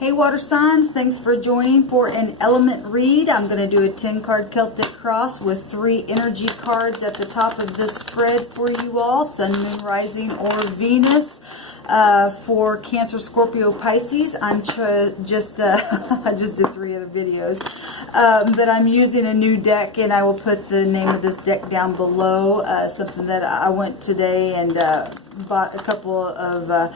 Hey water signs, thanks for joining for an element read. I'm going to do a 10 card Celtic cross with 3 energy cards at the top of this spread for you all. Sun, Moon, Rising, or Venus. For Cancer, Scorpio, Pisces. I just did 3 other videos, but I'm using a new deck, and I will put the name of this deck down below. Something that I went today and bought a couple of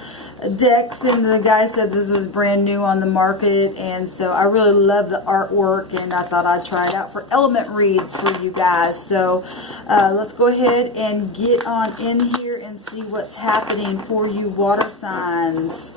decks, and the guy said this was brand new on the market, and so I really love the artwork, and I thought I'd try it out for element reads for you guys. So let's go ahead and get on in here and see what's happening for you water signs.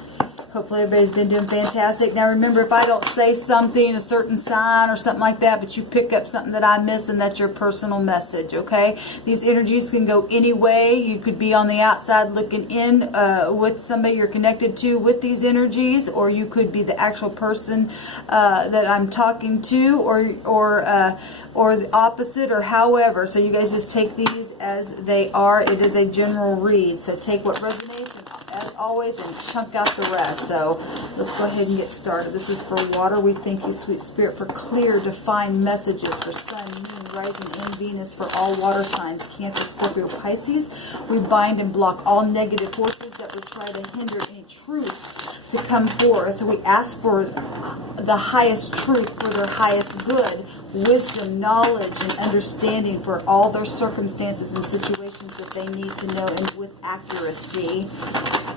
Hopefully everybody's been doing fantastic. Now remember, if I don't say something, a certain sign or something like that, but you pick up something that I miss, and that's your personal message, okay? These energies can go any way. You could be on the outside looking in with somebody you're connected to with these energies, or you could be the actual person that I'm talking to, or the opposite, or however. So you guys just take these as they are. It is a general read, so take what resonates, and as always, and chunk out the rest. So let's go ahead and get started. This is for water. We thank you, sweet spirit, for clear, defined messages for Sun, Moon, Rising, and Venus for all water signs, Cancer, Scorpio, Pisces. We bind and block all negative forces that would try to hinder any truth to come forth. We ask for the highest truth for their highest good, wisdom, knowledge, and understanding for all their circumstances and situations that they need to know, and with accuracy.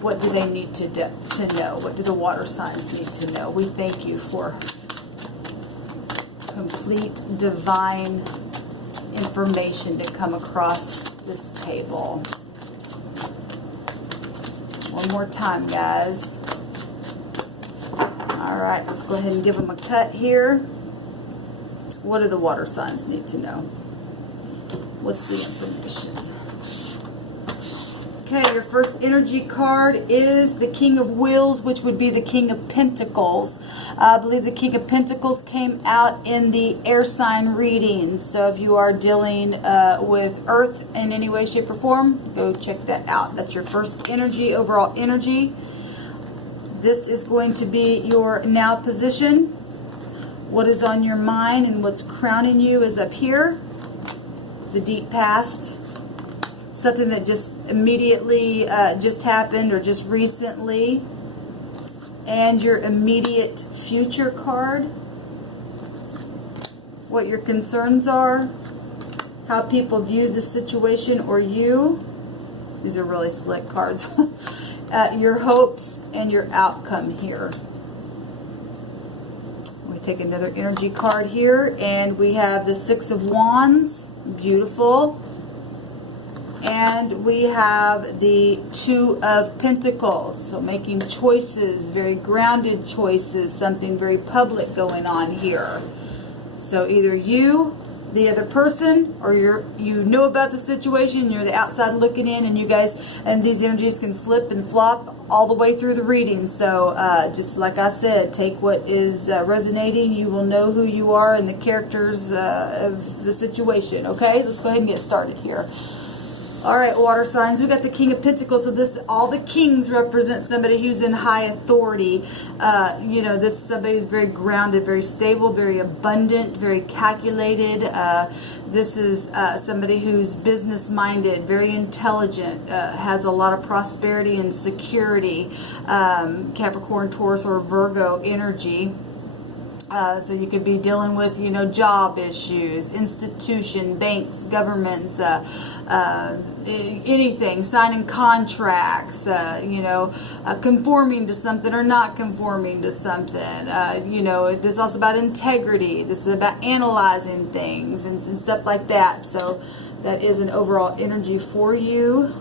What do they need to know? What do the water signs need to know? We thank you for complete divine information to come across this table. One more time, guys. All right, let's go ahead and give them a cut here. What do the water signs need to know? What's the information? Okay, your first energy card is the King of Wheels, which would be the King of Pentacles. I believe the King of Pentacles came out in the air sign reading. So if you are dealing with Earth in any way, shape, or form, go check that out. That's your first energy, overall energy. This is going to be your now position. What is on your mind and what's crowning you is up here. The deep past. Something that just immediately just happened, or just recently. And your immediate future card. What your concerns are. How people view the situation or you. These are really slick cards. Your hopes and your outcome here. We take another energy card here, and we have the Six of Wands. Beautiful. And we have the Two of Pentacles. So making choices, very grounded choices, something very public going on here. So either you, the other person, or you know about the situation, you're the outside looking in, and you guys, and these energies can flip and flop all the way through the reading. So just like I said, take what is resonating. You will know who you are and the characters of the situation. Okay, let's go ahead and get started here. All right, water signs. We got the King of Pentacles. So this, all the kings represent somebody who's in high authority. You know, this is somebody who's very grounded, very stable, very abundant, very calculated. This is somebody who's business-minded, very intelligent, has a lot of prosperity and security. Capricorn, Taurus, or Virgo energy. So you could be dealing with, you know, job issues, institution, banks, governments, anything, signing contracts, you know, conforming to something or not conforming to something. You know, this is also about integrity. This is about analyzing things and stuff like that. So that is an overall energy for you.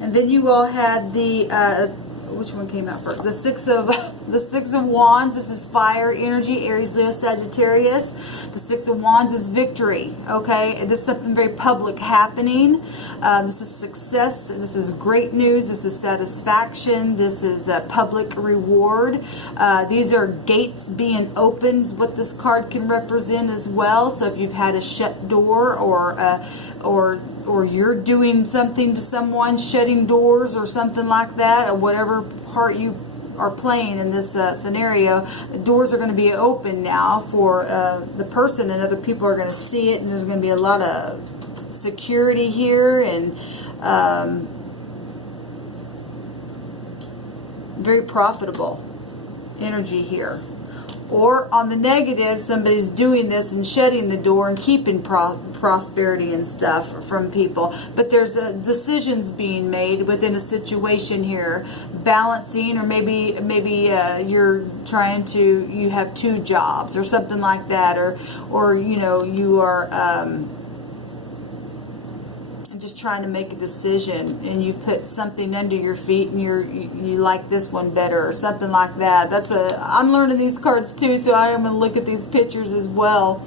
And then you all had the which one came out first? The Six of Wands. This is fire energy, Aries, Leo, Sagittarius. The Six of Wands is victory. Okay, this is something very public happening. This is success. This is great news. This is satisfaction. This is a public reward. These are gates being opened. What this card can represent as well. So if you've had a shut door, or you're doing something to someone, shutting doors or something like that, or whatever part you are playing in this scenario, doors are going to be open now for the person, and other people are going to see it, and there's going to be a lot of security here, and very profitable energy here. Or on the negative, somebody's doing this and shutting the door and keeping prosperity and stuff from people. But there's decisions being made within a situation here, balancing, or maybe you're trying to, you have 2 jobs or something like that, or you know, you are just trying to make a decision, and you've put something under your feet, and you like this one better, or something like that. I'm learning these cards too, so I am going to look at these pictures as well.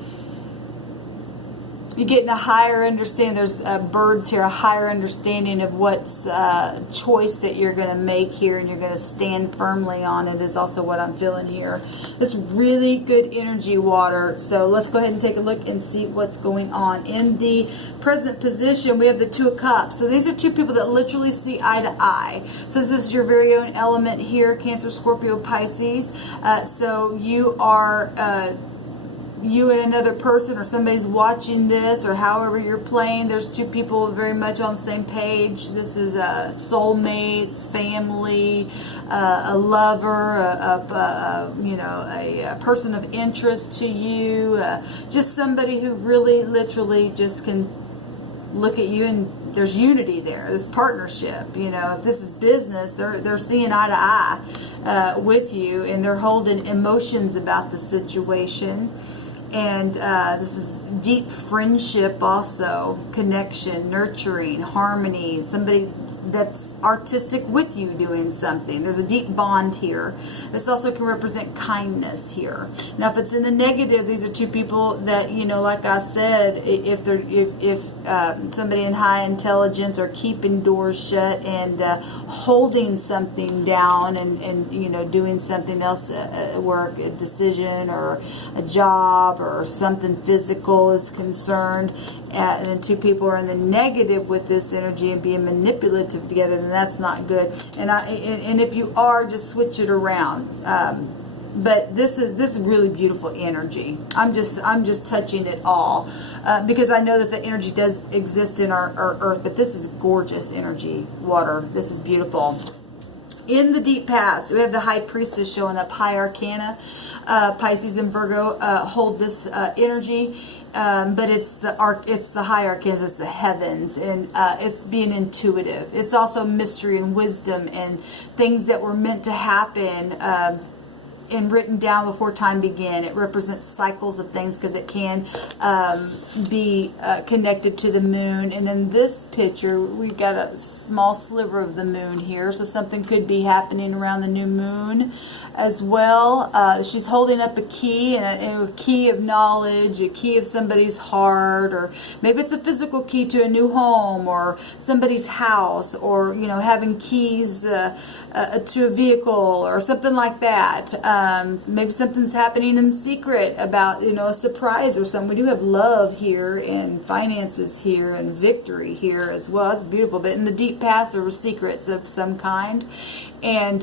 You're getting a higher understanding. There's birds here, a higher understanding of what's choice that you're going to make here, and you're going to stand firmly on it, is also what I'm feeling here. It's really good energy, water. So let's go ahead and take a look and see what's going on. In the present position, we have the 2 of Cups. So these are 2 people that literally see eye to eye. So this is your very own element here, Cancer, Scorpio, Pisces. So you are... you and another person, or somebody's watching this, or however you're playing, there's 2 people very much on the same page. This is soulmates, family, a lover, a person of interest to you, just somebody who really literally just can look at you, and there's unity there, this partnership. You know, if this is business, they're seeing eye to eye with you, and they're holding emotions about the situation. And this is deep friendship also, connection, nurturing, harmony, somebody that's artistic with you doing something. There's a deep bond here. This also can represent kindness here. Now, if it's in the negative, these are 2 people that, you know, like I said, if somebody in high intelligence are keeping doors shut and holding something down, and you know, doing something else at work, a decision or a job, or something physical is concerned, and then 2 people are in the negative with this energy and being manipulative together, then that's not good. And if you are, just switch it around. But this is really beautiful energy. I'm just touching it all because I know that the energy does exist in our earth, but this is gorgeous energy, water. This is beautiful. In the deep past, we have the High Priestess showing up, High Arcana. Pisces and Virgo hold this energy, but it's the High Arcana, it's the heavens, and it's being intuitive. It's also mystery and wisdom and things that were meant to happen and written down before time began. It represents cycles of things because it can be connected to the moon. And in this picture, we've got a small sliver of the moon here, so something could be happening around the new moon as well. She's holding up a key, and a key of knowledge, a key of somebody's heart, or maybe it's a physical key to a new home or somebody's house, or, you know, having keys to a vehicle or something like that. Maybe something's happening in secret about, you know, a surprise or something. We do have love here, and finances here, and victory here as well. It's beautiful. But in the deep past, there were secrets of some kind, and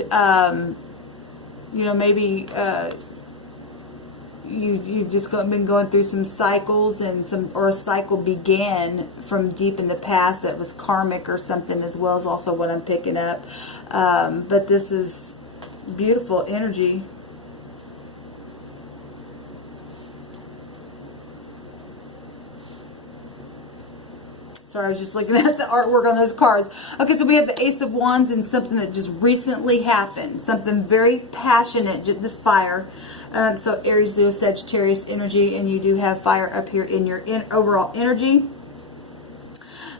you know, maybe you've just been going through some cycles, and a cycle began from deep in the past that was karmic or something as well, is also what I'm picking up. But this is beautiful energy. Sorry, I was just looking at the artwork on those cards. Okay, so we have the Ace of Wands and something that just recently happened. Something very passionate, this fire. So Aries, Leo, Sagittarius energy, and you do have fire up here in your overall energy.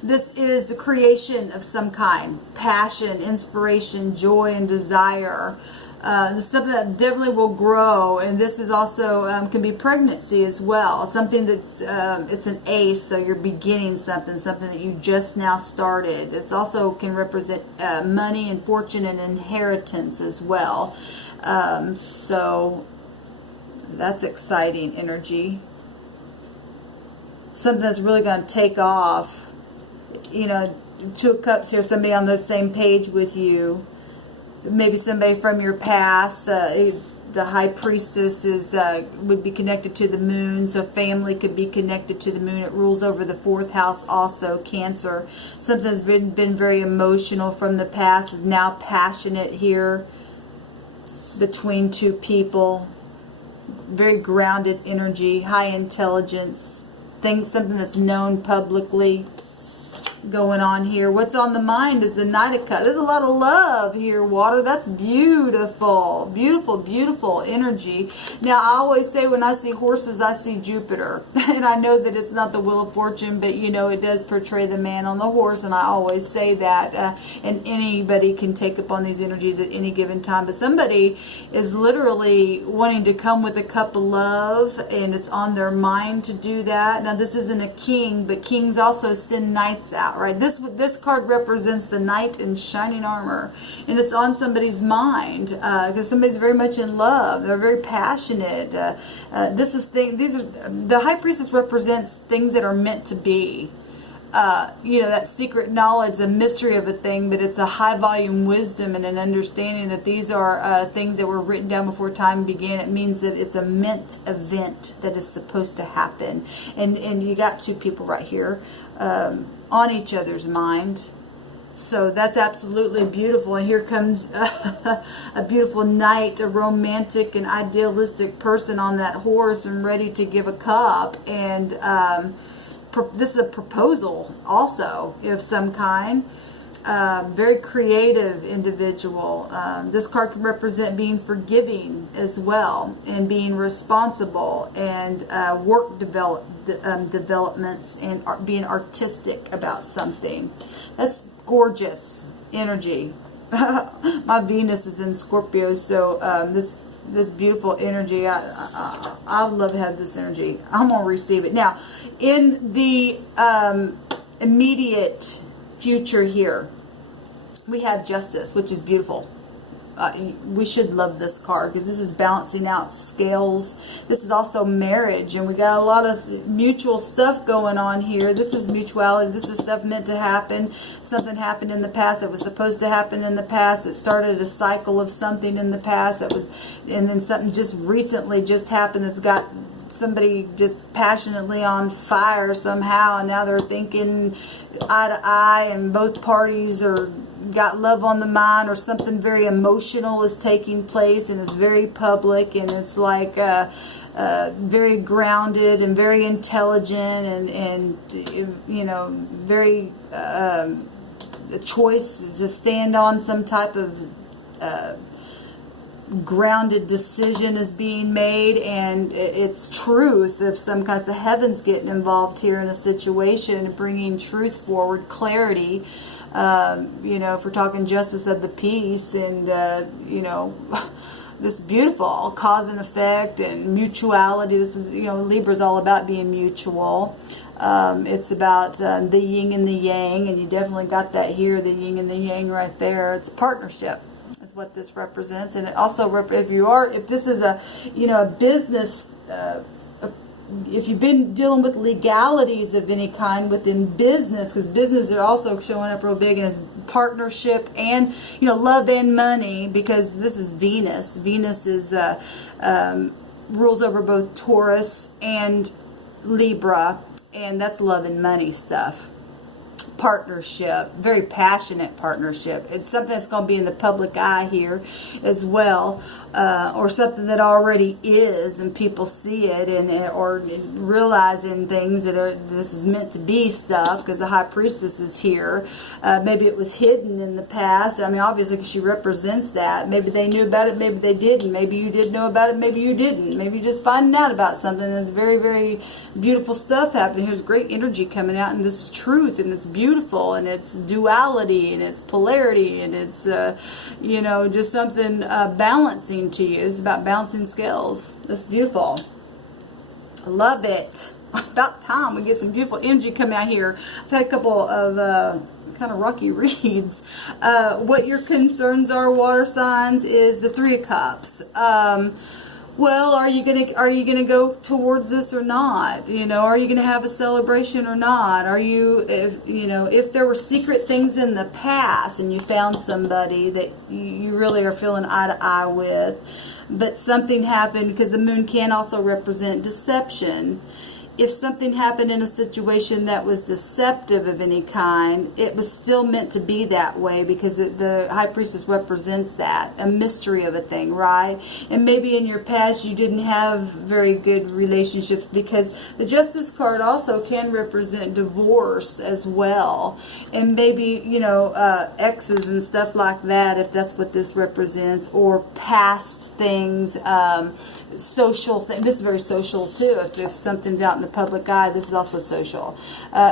This is the creation of some kind. Passion, inspiration, joy, and desire. This is something that definitely will grow, and this is also can be pregnancy as well. Something that's it's an ace, so you're beginning something that you just now started. It's also can represent money and fortune and inheritance as well. So that's exciting energy. Something that's really going to take off. You know, Two of Cups here, somebody on the same page with you. maybe somebody from your past. The High Priestess would be connected to the moon, so family could be connected to the moon. It rules over the 4th house also, Cancer. Something that's been very emotional from the past is now passionate here between two people. Very grounded energy, high intelligence, something that's known publicly going on here. What's on the mind is the Knight of Cups. There's a lot of love here, water. That's beautiful. Beautiful, beautiful energy. Now, I always say when I see horses, I see Jupiter. And I know that it's not the Wheel of Fortune, but you know, it does portray the man on the horse. And I always say that. And anybody can take up on these energies at any given time. But somebody is literally wanting to come with a cup of love, and it's on their mind to do that. Now, this isn't a king, but kings also send knights out. Right, this card represents the knight in shining armor, and it's on somebody's mind because somebody's very much in love. They're very passionate. The High Priestess represents things that are meant to be. You know, that secret knowledge, the mystery of a thing, but it's a high volume wisdom and an understanding that these are things that were written down before time began. It means that it's a meant event that is supposed to happen, and you got two people right here on each other's mind. So that's absolutely beautiful. And here comes a beautiful knight, a romantic and idealistic person on that horse and ready to give a cup. And this is a proposal also of some kind. Very creative individual. This card can represent being forgiving as well, and being responsible, and work developments, and being artistic about something. That's gorgeous energy. My Venus is in Scorpio, so this beautiful energy, I would love to have this energy. I'm gonna receive it. Now, in the immediate future here, we have Justice, which is beautiful. We should love this card because this is balancing out scales. This is also marriage, and we got a lot of mutual stuff going on here. This is mutuality. This is stuff meant to happen. Something happened in the past that was supposed to happen in the past. It started a cycle of something in the past that was, and then something just recently just happened that's got somebody just passionately on fire somehow, and now they're thinking eye to eye, and both parties are got love on the mind, or something very emotional is taking place, and it's very public, and it's like very grounded and very intelligent, and you know, very a choice to stand on some type of grounded decision is being made, and it's truth of some kind. The heavens getting involved here in a situation and bringing truth forward, clarity. You know, if we're talking justice of the peace, and you know, this beautiful cause and effect and mutuality. This is, you know, Libra's all about being mutual. It's about the yin and the yang, and you definitely got that here, the yin and the yang right there. It's partnership is what this represents, and it also if this is a, you know, a business. If you've been dealing with legalities of any kind within business, because business are also showing up real big, and it's partnership and, you know, love and money, because this is Venus. Venus is rules over both Taurus and Libra, and that's love and money stuff. Partnership, very passionate partnership. It's something that's going to be in the public eye here as well, or something that already is, and people see it, and or realizing things that are, this is meant to be stuff, because the High Priestess is here. Maybe it was hidden in the past. I mean, obviously, because she represents that. Maybe they knew about it, maybe they didn't. Maybe you did know about it, maybe you didn't. Maybe you're just finding out about something. There's very, very beautiful stuff happening. There's great energy coming out, and this is truth, and it's beautiful, and it's duality, and it's polarity, and it's you know, just something balancing to you. It's about balancing scales. That's beautiful. I love it. About time we get some beautiful energy coming out here. I've had a couple of kind of rocky reads. What your concerns are, water signs, is the Three of Cups. well, are you gonna go towards this or not? You know, are you gonna have a celebration or not? Are you, if there were secret things in the past and you found somebody that you really are feeling eye to eye with, but something happened, because the moon can also represent deception. If something happened in a situation that was deceptive of any kind, it was still meant to be that way, because the High Priestess represents that, a mystery of a thing, right? And maybe in your past you didn't have very good relationships, because the Justice card also can represent divorce as well. And maybe, exes and stuff like that, if that's what this represents, or past things, social thing. This is very social too. If something's out in the public eye, this is also social.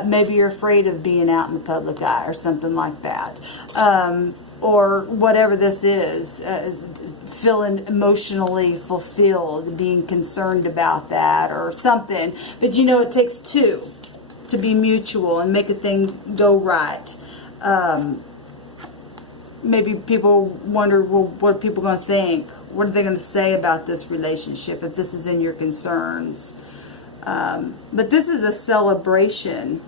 Maybe you're afraid of being out in the public eye or something like that, or whatever this is, feeling emotionally fulfilled, being concerned about that or something. But it takes two to be mutual and make a thing go right. Maybe people wonder, well, what are people going to think? What are they going to say about this relationship if this is in your concerns? But this is a celebration.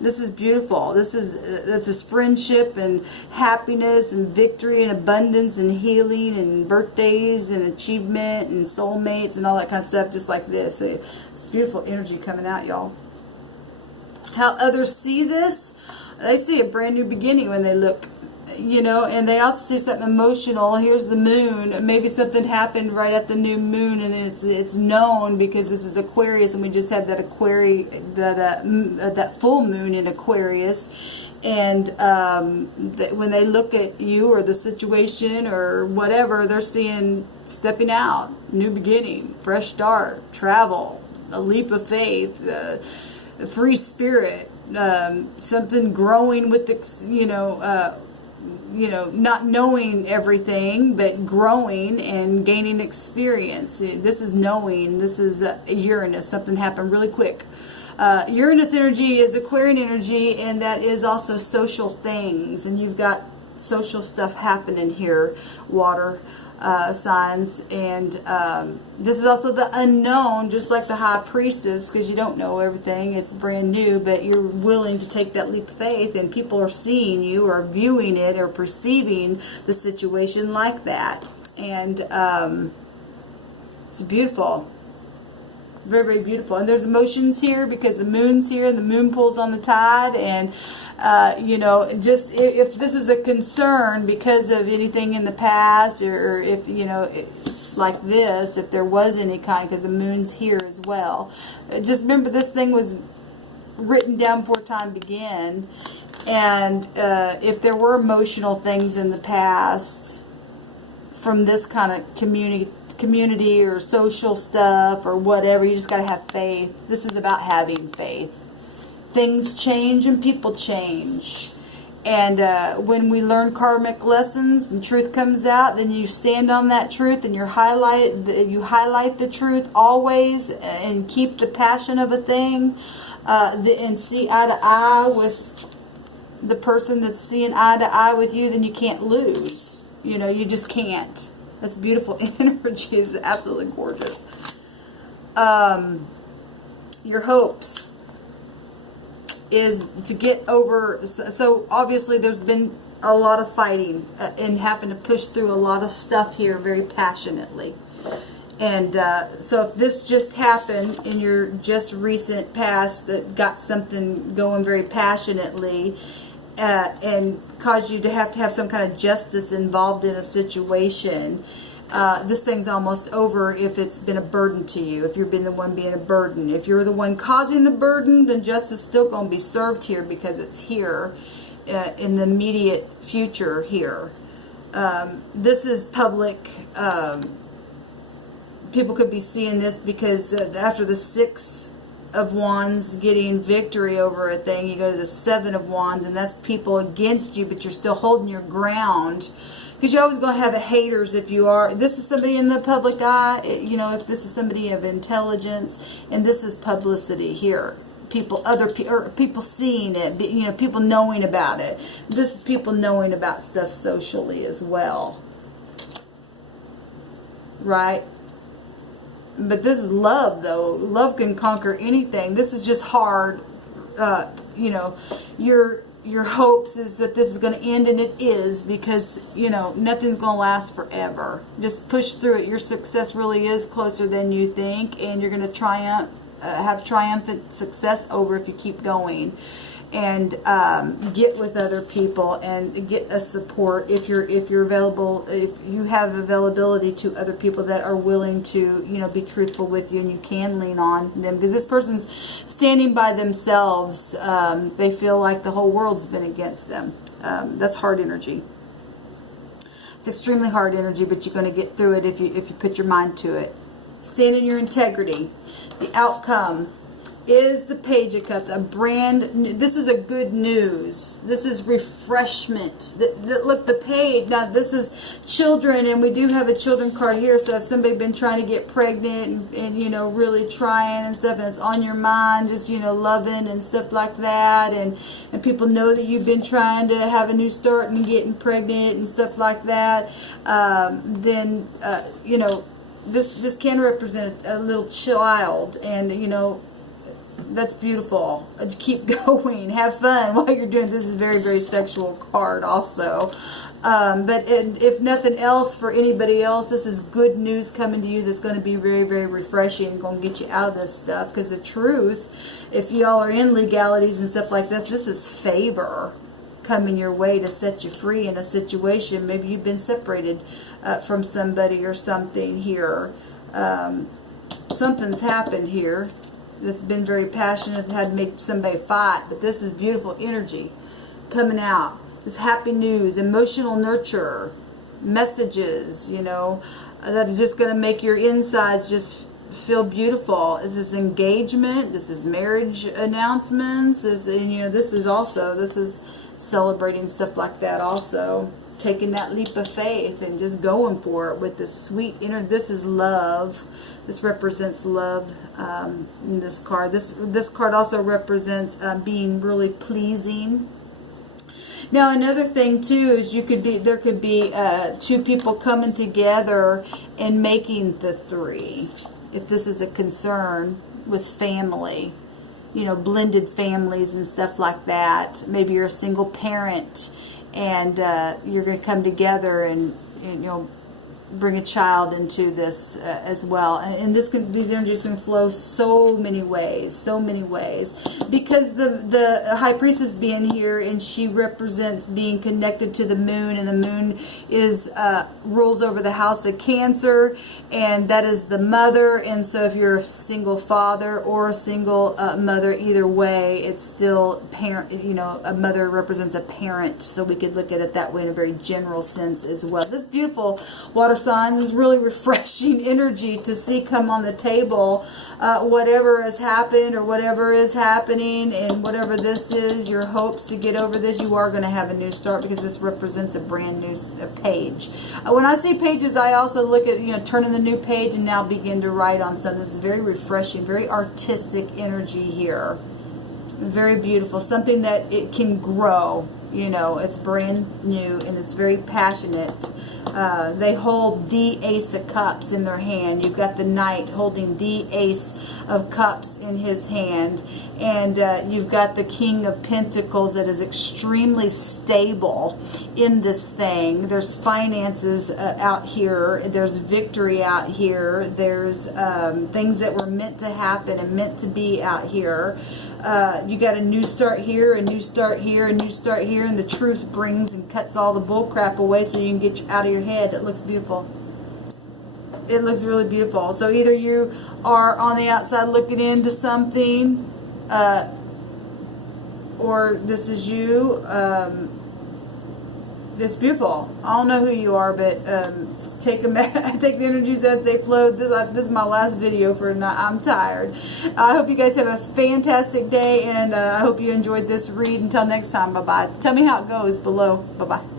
This is beautiful. This is friendship and happiness and victory and abundance and healing and birthdays and achievement and soulmates and all that kind of stuff, just like this. It's beautiful energy coming out, y'all. How others see this, they see a brand new beginning when they look, and they also see something emotional. Here's the moon. Maybe something happened right at the new moon, and it's known because this is Aquarius, and we just had that that full moon in Aquarius. And when they look at you or the situation or whatever, they're seeing stepping out, new beginning, fresh start, travel, a leap of faith, a free spirit, something growing with not knowing everything, but growing and gaining experience. This is knowing. This is Uranus. Something happened really quick. Uranus energy is Aquarian energy, and that is also social things. And you've got social stuff happening here, water signs. And this is also the unknown, just like the High Priestess, because you don't know everything. It's brand new, but you're willing to take that leap of faith, and people are seeing you or viewing it or perceiving the situation like that. And it's beautiful. Very, very beautiful. And there's emotions here because the moon's here and the moon pulls on the tide. And just if this is a concern because of anything in the past, or if like this, if there was any kind, because the moon's here as well, just remember this thing was written down before time began. And if there were emotional things in the past from this kind of community or social stuff or whatever, you just got to have faith. This is about having faith. Things change and people change. And when we learn karmic lessons and truth comes out, then you stand on that truth and you highlight the truth always, and keep the passion of a thing, and see eye to eye with the person that's seeing eye to eye with you. Then you can't lose. You just can't. That's beautiful energy. Is absolutely gorgeous. Your hopes is to get over. So obviously there's been a lot of fighting and having to push through a lot of stuff here very passionately. And so if this just happened in your just recent past that got something going very passionately, and caused you to have some kind of justice involved in a situation, this thing's almost over if it's been a burden to you, if you've been the one being a burden. If you're the one causing the burden, then justice is still going to be served here because it's here in the immediate future here. This is public. People could be seeing this because after the Six of Wands getting victory over a thing, you go to the Seven of Wands, and that's people against you, but you're still holding your ground, because you're always going to have haters. If you are, this is somebody in the public eye, if this is somebody of intelligence, and this is publicity here, people seeing it, people knowing about it. This is people knowing about stuff socially as well, right? But this is love, though. Love can conquer anything. This is just hard. You know, your hopes is that this is going to end, and it is, because, you know, nothing's going to last forever. Just push through it. Your success really is closer than you think, and you're going to have triumphant success over if you keep going. And get with other people and get a support if you're available, if you have availability to other people that are willing to, you know, be truthful with you, and you can lean on them, because this person's standing by themselves. They feel like the whole world's been against them. That's hard energy. It's extremely hard energy, but you're going to get through it if you put your mind to it. Stand in your integrity. The outcome is the Page of Cups. This is a good news. This is refreshment. Look, the page. Now, this is children, and we do have a children card here. So if somebody's been trying to get pregnant and, you know, really trying and stuff, and it's on your mind, just, you know, loving and stuff like that, and people know that you've been trying to have a new start and getting pregnant and stuff like that, then, you know, this can represent a little child, and, you know, that's beautiful. Keep going. Have fun while you're doing this. Is a very, very sexual card also. But if nothing else, for anybody else, this is good news coming to you that's going to be very, very refreshing and going to get you out of this stuff. Because the truth, if y'all are in legalities and stuff like that, this is favor coming your way to set you free in a situation. Maybe you've been separated from somebody or something here. Something's happened here that's been very passionate, had to make somebody fight. But this is beautiful energy coming out. This happy news, emotional nurture, messages, you know, that is just going to make your insides just feel beautiful. This is engagement. This is marriage announcements. And, you know, this is celebrating stuff like that also. Taking that leap of faith and just going for it with this sweet inner. This is love. This represents love in this card. This card also represents being really pleasing. Now, another thing too is there could be two people coming together and making the three. If this is a concern with family, you know, blended families and stuff like that. Maybe you're a single parent, and you're going to come together and you know, bring a child into this as well. And these energies can flow so many ways, because the High Priestess being here, and she represents being connected to the moon, and the moon is rules over the house of Cancer, and that is the mother. And so if you're a single father or a single mother, either way, it's still parent. You know, a mother represents a parent, so we could look at it that way in a very general sense as well. This beautiful water signs is really refreshing energy to see come on the table. Whatever has happened or whatever is happening, and whatever this is, your hopes to get over this, you are going to have a new start, because this represents a brand new page. When I see pages, I also look at, you know, turning the new page and now begin to write on something. This is very refreshing, very artistic energy here. Very beautiful. Something that it can grow. You know, it's brand new and it's very passionate. They hold the Ace of Cups in their hand. You've got the Knight holding the Ace of Cups in his hand. And you've got the King of Pentacles that is extremely stable in this thing. There's finances out here. There's victory out here. There's things that were meant to happen and meant to be out here. You got a new start here, a new start here, a new start here, and the truth brings and cuts all the bull crap away so you can get out of your head. It looks beautiful. It looks really beautiful. So either you are on the outside looking into something, or this is you. It's beautiful. I don't know who you are, but take them back. Take the energies as they flow. This is my last video for tonight. I'm tired. I hope you guys have a fantastic day, and I hope you enjoyed this read. Until next time, bye-bye. Tell me how it goes below. Bye-bye.